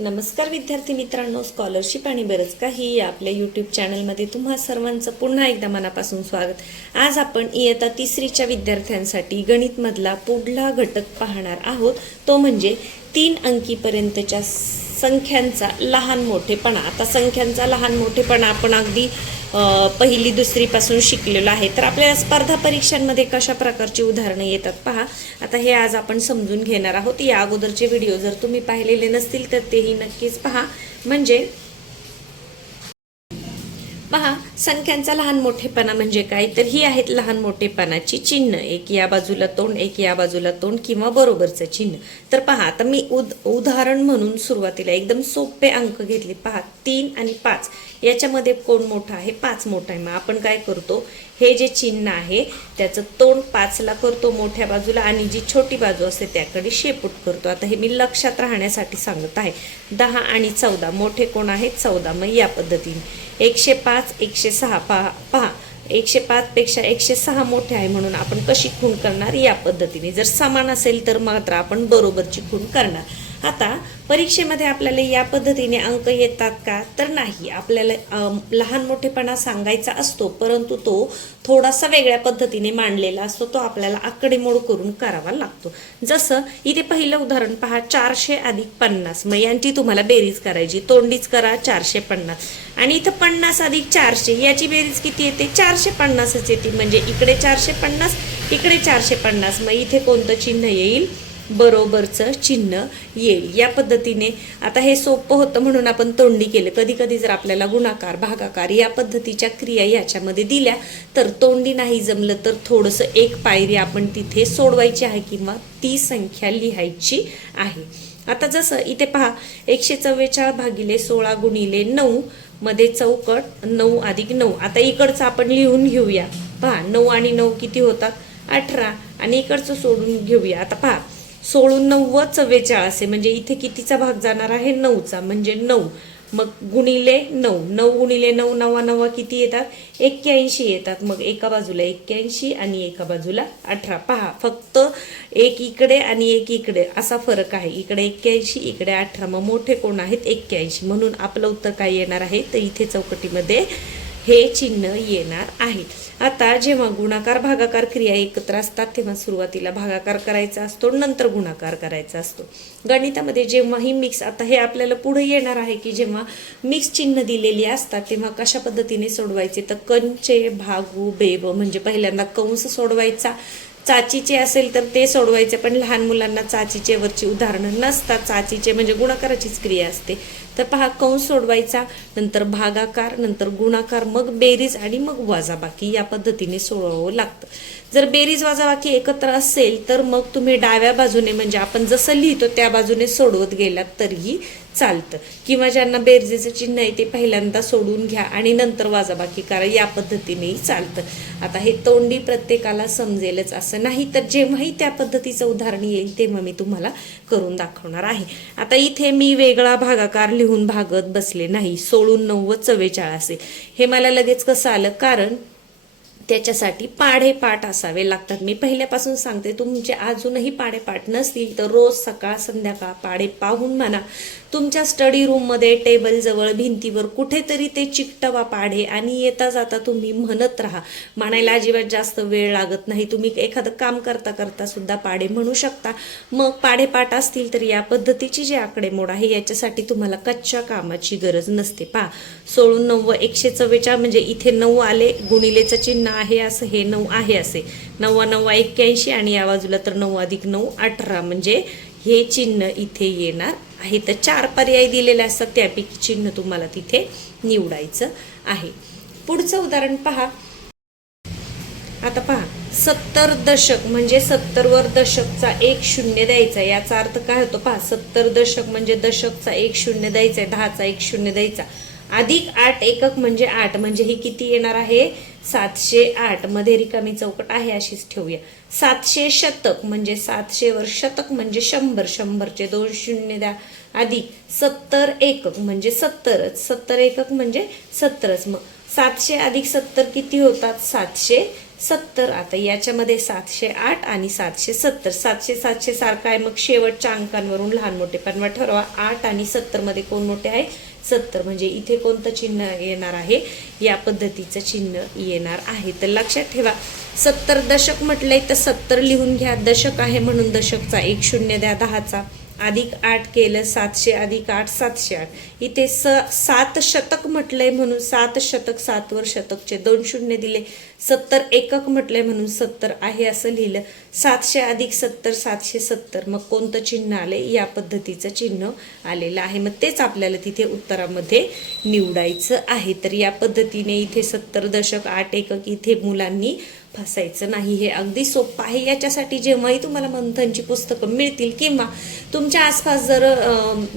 नमस्कार विद्यार्थी मित्रांनो, स्कॉलरशिप आणि बरंच काही या आपल्या यूट्यूब चॅनलमध्ये तुम्हा सर्वांचं पुन्हा एकदा मनापासून स्वागत. आज आपण इयत्ता तिसरीच्या विद्यार्थ्यांसाठी गणितमधला पुढला घटक पाहणार आहोत, तो म्हणजे 3 अंकीपर्यंतच्या संख्यांचा लहान मोठेपणा. आता संख्यांचा लहान मोठेपणा आपण अगदी पहिली दुसरीपासून शिकलेलो आहे, तर आपल्याला स्पर्धा परीक्षांमध्ये कशा प्रकारची उदाहरणं येतात पहा. आता हे आज आपण समजून घेणार आहोत. या अगोदरचे व्हिडिओ जर तुम्ही पाहिलेले नसतील तर तेही नक्कीच पहा. म्हणजे पहा, संख्यांचा लहान मोठेपणा म्हणजे काय, तर ही आहेत लहान मोठेपणाची चिन्ह. एक या बाजूला तोंड, एक या बाजूला तोंड किंवा बरोबरचं चिन्ह. तर पहा, आता मी उदाहरण म्हणून सुरुवातीला एकदम सोपे अंक घेतले. पहा, 3 आणि 5 याच्यामध्ये कोण मोठा आहे? 5 मोठा आहे. मग आपण काय करतो, हे जे चिन्ह आहे त्याचं तोंड 5ला करतो मोठ्या बाजूला आणि जी छोटी बाजू असते त्याकडे शेपूट करतो. आता हे मी लक्षात राहण्यासाठी सांगत आहे. 10 आणि 14 मोठे कोण आहेत? 14. मग या पद्धतीने 105 106 पहा 105 पेक्षा 106 मोठे आहे, म्हणून आपण कशी खूण करणार? या पद्धतीने. जर समान असेल तर मात्र आपण बरोबरची खूण करणार. आता परीक्षेमध्ये आपल्याला या पद्धतीने अंक येतात का? तर नाही. आपल्याला लहान मोठेपणा सांगायचा असतो, परंतु तो थोडासा वेगळ्या पद्धतीने मांडलेला असतो. तो आपल्याला आकडेमोड करून करावा लागतो. जसं इथे पहिलं उदाहरण पहा, 400 अधिक 50. मग यांची तुम्हाला बेरीज करायची. तोंडीच करा 450. आणि इथं 50 अधिक 400 याची बेरीज किती येते? 450च येते. म्हणजे इकडे 450, इकडे 450. मग इथे कोणतं चिन्ह येईल? बरोबरचं चिन्ह येईल. या पद्धतीने आता हे सोपं होतं म्हणून आपण तोंडी केलं. कधी कधी जर आपल्याला गुणाकार भागाकार या पद्धतीच्या क्रिया याच्यामध्ये दिल्या तर तोंडी नाही जमलं तर थोडंसं एक पायरी आपण तिथे सोडवायची आहे किंवा ती संख्या लिहायची आहे. आता जसं इथे पहा, 144 भागिले 16 गुणिले 9 मध्ये चौकट 9 अधिक 9. आता इकडचं आपण लिहून घेऊया. पहा, 9 आणि 9 किती होतात? 18. आणि इकडचं सोडून घेऊया. आता पहा, 16 9 44 म्हणजे इथे कितीचा भाग जाणार आहे? 9चा. म्हणजे 9. मग गुणिले 9. 9 गुणिले 9 9 9 किती येतात? 81 येतात. मग एका बाजूला 81 आणि एका बाजूला 18. पहा, फक्त एक इकडे आणि एक इकडे असा फरक आहे. इकडे 81, इकडे 18. मग मोठे कोण आहेत? 81. म्हणून आपलं उत्तर काय येणार आहे? तर इथे चौकटीमध्ये हे चिन्ह येणार आहे. आता जेव्हा गुणाकार भागाकार क्रिया एकत्र असतात तेव्हा सुरुवातीला भागाकार करायचा असतो, नंतर गुणाकार करायचा असतो. गणितामध्ये जेव्हा ही मिक्स, आता हे आपल्याला पुढे येणार आहे की जेव्हा मिक्स चिन्ह दिलेली असतात तेव्हा कशा पद्धतीने सोडवायचे, तर कंचे भागू बेब म्हणजे पहिल्यांदा कंस सोडवायचा. चाचीचे असेल तर ते सोडवायचे, पण लहान मुलांना चाचीचे वरची उदाहरणं नसतात. चाचीचे म्हणजे गुणाकाराचीच क्रिया असते. तर पहा, कंस सोडवायचा, नंतर भागाकार, नंतर गुणाकार, मग बेरीज आणि मग वजाबाकी या पद्धतीने सोडवावं लागतं. जर बेरीज वजाबाकी एकत्र असेल तर मग तुम्ही डाव्या बाजूने म्हणजे आपण जसं लिहितो त्या बाजूने सोडवत गेलात तरीही चालतं, किंवा ज्यांना बेरजेचं चिन्ह आहे ते पहिल्यांदा सोडून घ्या आणि नंतर वजाबाकी करा. या पद्धतीनेही चालतं. आता हे तोंडी प्रत्येकाला समजेलच असं नाही, तर जेव्हाही त्या पद्धतीचं उदाहरण येईल तेव्हा मी तुम्हाला करून दाखवणार आहे. आता इथे मी वेगळा भागाकार लिहून भागत बसले नाही. 16 9 44 हे मला लगेच कसं आलं? कारण त्याच्यासाठी पाढेपाठ असावे लागतात. मी पहिल्यापासून सांगते, तुमचे अजूनही पाढेपाठ नसतील तर रोज सकाळ संध्याकाळ पाढे पाहून म्हणा. तुमच्या स्टडी रूममध्ये टेबलजवळ भिंतीवर कुठेतरी ते चिकटवा पाढे आणि येता जाता तुम्ही म्हणत राहा. म्हणायला अजिबात जास्त वेळ लागत नाही. तुम्ही एखादं काम करता करता सुद्धा पाढे म्हणू शकता. मग पाढेपाठ असतील तर या पद्धतीची जी आकडेमोड आहे याच्यासाठी तुम्हाला कच्च्या कामाची गरज नसते. पहा, 16 9 144 म्हणजे इथे 9 आले, गुणिलेचं चिन्ह आहे असं, हे 9 आहे असे. 9 9 81 आणि या बाजूला तर 9 अधिक 9 18 म्हणजे हे चिन्ह इथे येणार आहे. तर 4 पर्याय दिलेले असतात, त्यापैकी चिन्ह तुम्हाला तिथे निवडायचं आहे. पुढचं उदाहरण पहा. आता पहा, 70 दशक म्हणजे 70 वर दशकचा 1 0 द्यायचा. याचा अर्थ काय होतो? पहा, 70 दशक म्हणजे दशकचा 1 0 द्यायचा, 10चा 1 0 द्यायचा, अधिक 8 एकक म्हणजे 8 म्हणजे हे किती येणार आहे? 708. मध्ये रिकामी चौकट आहे अशीच ठेवूया. 700 शतक म्हणजे 700 वर शतक म्हणजे 100, 100चे 2 0 द्या, अधिक 70 एकक म्हणजे 70 एकक म्हणजे 70च. मग 700 अधिक 70 किती होतात? 710. 70. आता याच्यामध्ये 708 आणि 770. 700 सारखं आहे, मग शेवटच्या अंकांवरून लहान मोठेपणा ठरवा. 8 आणि 70 मध्ये कोण मोठे आहे? 70. म्हणजे इथे कोणतं चिन्ह येणार आहे? या पद्धतीचं चिन्ह येणार आहे. तर लक्षात ठेवा, 70 दशक म्हटलंय तर 70 लिहून घ्या. दशक आहे म्हणून दशकचा 1 शून्य द्या 10चा. अधिक 8 केलं 700 अधिक 8 708. इथे 7 शतक म्हटलंय म्हणून 7 शतक, 7 वर शतकचे 2 शून्य दिले. 70 एकक म्हटलंय म्हणून 70 आहे असं लिहिलं. 700 अधिक 70 770. मग कोणतं चिन्ह आले? या पद्धतीचं चिन्ह आलेलं आहे. मग तेच आपल्याला तिथे उत्तरामध्ये निवडायचं आहे. तर या पद्धतीने इथे 70 दशक 8 एकक इथे मुलांनी फसायचं नाही. हे अगदी सोपं आहे. याच्यासाठी जेव्हाही तुम्हाला मंथनची पुस्तकं मिळतील किंवा तुमच्या आसपास जर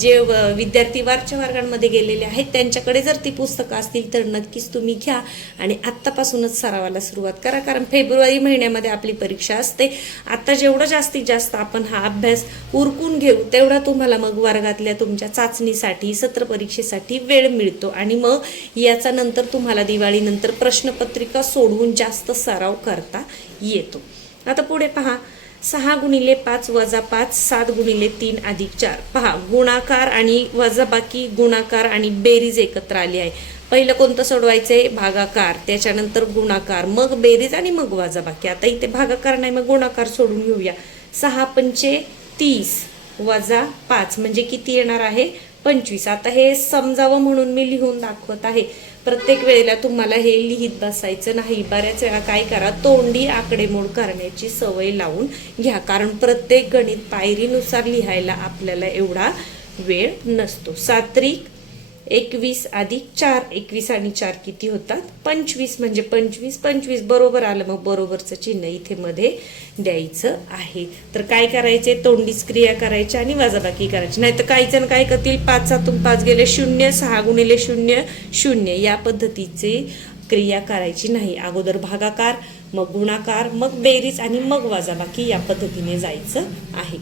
जे विद्यार्थी वरच्या वर्गांमध्ये गेलेले आहेत त्यांच्याकडे जर ती पुस्तकं असतील तर नक्कीच तुम्ही घ्या आणि आत्तापासूनच सरावाला सुरुवात करा. कारण फेब्रुवारी महिन्यामध्ये आपली परीक्षा असते. आता जेवढं जास्तीत जास्त आपण हा अभ्यास उरकून घेऊ तेवढा तुम्हाला मग वर्गातल्या तुमच्या चाचणीसाठी, सत्र परीक्षेसाठी वेळ मिळतो आणि मग याचा नंतर तुम्हाला दिवाळीनंतर प्रश्नपत्रिका सोडवून जास्त सराव करता येतो. आता पुढे पहा, 6 गुणिले 5 वजा 5 7 गुणिले 3 अधिक 4. पहा, गुणाकार आणि वजाबाकी, गुणाकार आणि बेरीज एकत्र आली आहे. पहिलं कोणतं सोडवायचंय? भागाकार, त्याच्यानंतर गुणाकार, मग बेरीज आणि मग वजाबाकी. आता इथे भागाकार नाही, मग गुणाकार सोडून घेऊया. 6 पंचे 30 वजा 5 म्हणजे किती येणार आहे? 25. आता हे समजावं म्हणून मी लिहून दाखवत आहे. प्रत्येक वेळेला तुम्हाला हे लिहित बसायचं नाही. बऱ्याच वेळा काय करा, तोंडी आकडेमोड करण्याची सवय लावून घ्या. कारण प्रत्येक गणित पायरीनुसार लिहायला आपल्याला एवढा वेळ नसतो. 7 21 अधिक 4. 21 आणि 4 किती होतात? 25. म्हणजे 25 25 बरोबर आलं. मग बरोबरचं चिन्ह इथे मध्ये द्यायचं आहे. तर काय करायचे? तोंडीच क्रिया करायची आणि वजाबाकी करायची. नाही तर काही जण काय करतील, 5 5 गेले 0, 6 गुणिले 0 0. या पद्धतीची क्रिया करायची नाही. अगोदर भागाकार, मग गुणाकार, मग बेरीज आणि मग वजाबाकी या पद्धतीने जायचं आहे.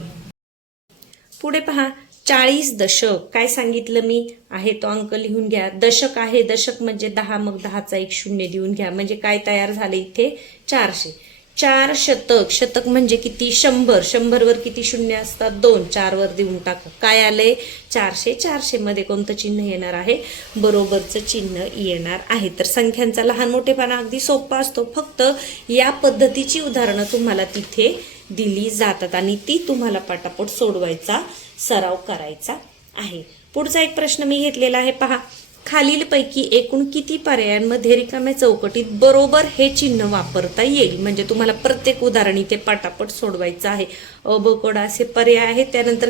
पुढे पहा, 40 दशक. काय सांगितलं मी? आहे तो अंक लिहून घ्या. दशक आहे, दशक म्हणजे 10, मग 10चा 1 शून्य देऊन घ्या. म्हणजे काय तयार झाले इथे? 400. 4 शतक. शतक म्हणजे किती? 100. 100 वर किती शून्य असतात? 2. 4 वर देऊन टाका. काय आले? 400. 400 मध्ये कोणतं चिन्ह येणार आहे? बरोबरचं चिन्ह येणार आहे. तर संख्यांचा लहान मोठेपणा अगदी सोपा असतो. फक्त या पद्धतीची उदाहरणं तुम्हाला तिथे दिली जातात आणि ती तुम्हाला पटापट सोडवायचा सराव करायचा आहे. पुढचा एक प्रश्न मी घेतलेला आहे. पहा, खालीलपैकी एकूण किती पर्यायांमध्ये रिकाम्या चौकटीत बरोबर हे चिन्ह वापरता येईल? म्हणजे तुम्हाला प्रत्येक उदाहरण इथे पटापट सोडवायचं आहे. अ असे पर्याय आहेत. त्यानंतर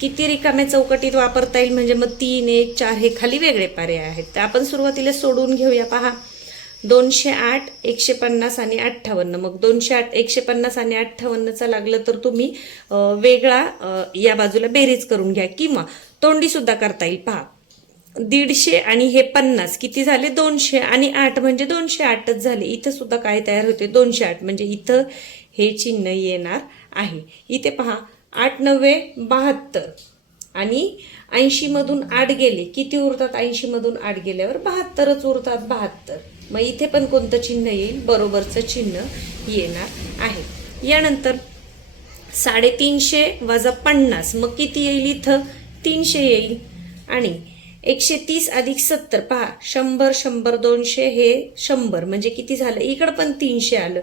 किती रिकाम्या चौकटीत वापरता येईल म्हणजे मग 3 1 4 हे खाली वेगळे पर्याय आहेत. तर आपण सुरुवातीला सोडवून घेऊया. पहा, 208 150 आणि 58. मग 208 150 आणि 58चा लागलं तर तुम्ही वेगळा या बाजूला बेरीज करून घ्या किंवा तोंडी सुद्धा करता येईल. पहा, 150 आणि हे 50 किती झाले? 200 आणि 8 म्हणजे 208च झाले. इथं सुद्धा काय तयार होते? 208 म्हणजे इथं हे चिन्ह येणार आहे. इथे पहा, 8 9 72 आणि 80 मधून 8 गेले किती उरतात? 80 मधून 8 गेल्यावर 72च उरतात. 72. मग इथे पण कोणतं चिन्ह येईल? बरोबरचं चिन्ह येणार आहे. यानंतर 350 वजा 50 मग किती येईल? इथं 300 येईल. आणि 130 अधिक 70. पहा, 100 100 200 हे 100 म्हणजे किती झालं? इकडं पण 300 आलं.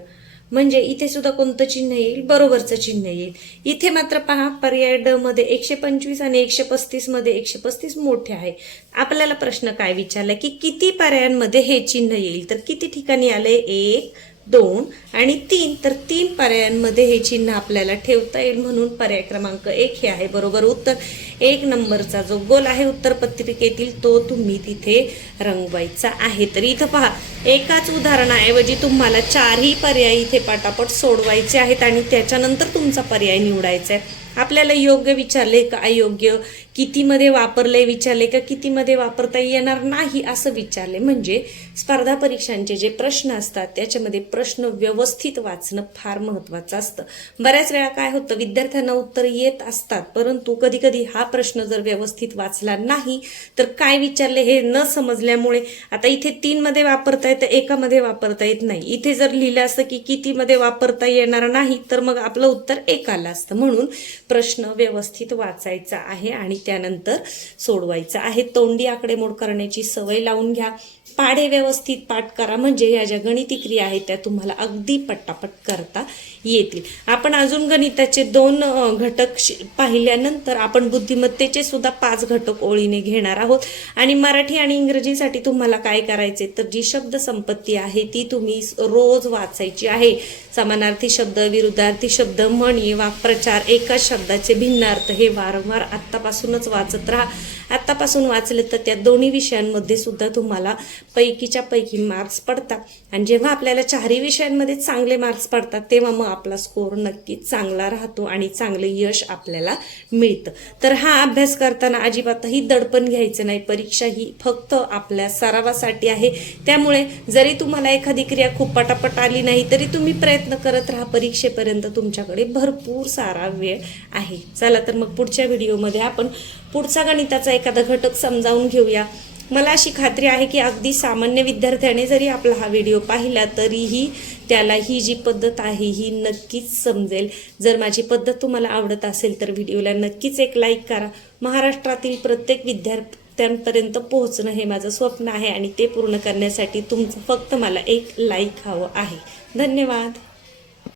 म्हणजे इथे सुद्धा कोणतं चिन्ह येईल? बरोबरचं चिन्ह येईल. इथे मात्र पहा, पर्याय ड मध्ये 125 आणि 135 मध्ये 135 मोठे आहे. आपल्याला प्रश्न काय विचारला की किती पर्यायांमध्ये हे चिन्ह येईल? तर किती ठिकाणी आले? 1 2 आणि 3. तर 3 पर्यायांमध्ये हे चिन्ह आपल्याला ठेवता येईल. म्हणून पर्याय क्रमांक 1 हे आहे बरोबर उत्तर. 1 नंबरचा जो गोल आहे उत्तर पत्रिकेतील तो तुम्ही तिथे रंगवायचा आहे. तर इथं पहा, एकाच उदाहरणाऐवजी तुम्हाला 4ही पर्याय इथे पटापट सोडवायचे आहेत आणि त्याच्यानंतर तुमचा पर्याय निवडायचा आहे. आपल्याला योग्य विचारले का अयोग्य, कितीमध्ये वापरले विचारले का कितीमध्ये वापरता येणार नाही असं विचारले. म्हणजे स्पर्धा परीक्षांचे जे प्रश्न असतात त्याच्यामध्ये प्रश्न व्यवस्थित वाचणं फार महत्त्वाचं असतं. बऱ्याच वेळा काय होतं, विद्यार्थ्यांना उत्तर येत असतात परंतु कधी कधी हा प्रश्न जर व्यवस्थित वाचला नाही तर काय विचारले हे न समजल्यामुळे, आता इथे 3 मध्ये वापरता येतं, एकामध्ये वापरता येत नाही. इथे जर लिहिलं असतं की कितीमध्ये वापरता येणार नाही तर मग आपलं उत्तर 1 आलं असतं. म्हणून प्रश्न व्यवस्थित वाचायचा आहे आणि त्यानंतर सोडवायचा आहे. तोंडी आकडेमोड करण्याची सवय लावून घ्या. पाढे व्यवस्थित पाठ करा, म्हणजे या ज्या गणिती क्रिया आहेत त्या तुम्हाला अगदी पटापट करता येतील. आपण अजून गणिताचे 2 घटक पाहिल्यानंतर आपण बुद्धिमत्तेचे सुद्धा 5 घटक ओळीने घेणार आहोत. आणि मराठी आणि इंग्रजीसाठी तुम्हाला काय करायचे तर जी शब्द संपत्ती आहे ती तुम्ही रोज वाचायची आहे. समानार्थी शब्द, विरुद्धार्थी शब्द, म्हणी, वाक्प्रचार, एकाच शब्दाचे भिन्न अर्थ हे वारंवार आत्तापासूनच वाचत राहा. आत्तापासून वाचले तर त्या दोन्ही विषयांमध्ये सुद्धा तुम्हाला पैकीच्या पैकी मार्क्स पडतात. आणि जेव्हा आपल्याला 4ही विषयांमध्ये चांगले मार्क्स पडतात तेव्हा मग आपला स्कोर नक्कीच चांगला राहतो आणि चांगले यश आपल्याला मिळतं. तर हा अभ्यास करताना अजिबातही दडपण घ्यायचं नाही. परीक्षा ही फक्त आपल्या सरावासाठी आहे. त्यामुळे जरी तुम्हाला एखादी क्रिया खूप पटापट आली नाही तरी तुम्ही प्रयत्न करत राहा. परीक्षेपर्यंत तुमच्याकडे भरपूर सारा वेळ आहे. चला तर मग पुढच्या व्हिडिओमध्ये आपण पुढचा गणिताचा एखादा घटक समजावून घेऊया. मला अशी खात्री आहे की अगदी सामान्य विद्यार्थ्याने जरी आपला हा व्हिडिओ पाहिला तरीही त्याला ही जी पद्धत आहे ही नक्कीच समजेल. जर माझी पद्धत तुम्हाला आवडत असेल तर व्हिडिओला नक्कीच एक लाईक करा. महाराष्ट्रातील प्रत्येक विद्यार्थ्यांपर्यंत पोहोचणं हे माझं स्वप्न आहे आणि ते पूर्ण करण्यासाठी तुमचं फक्त मला एक लाईक हवं आहे. धन्यवाद.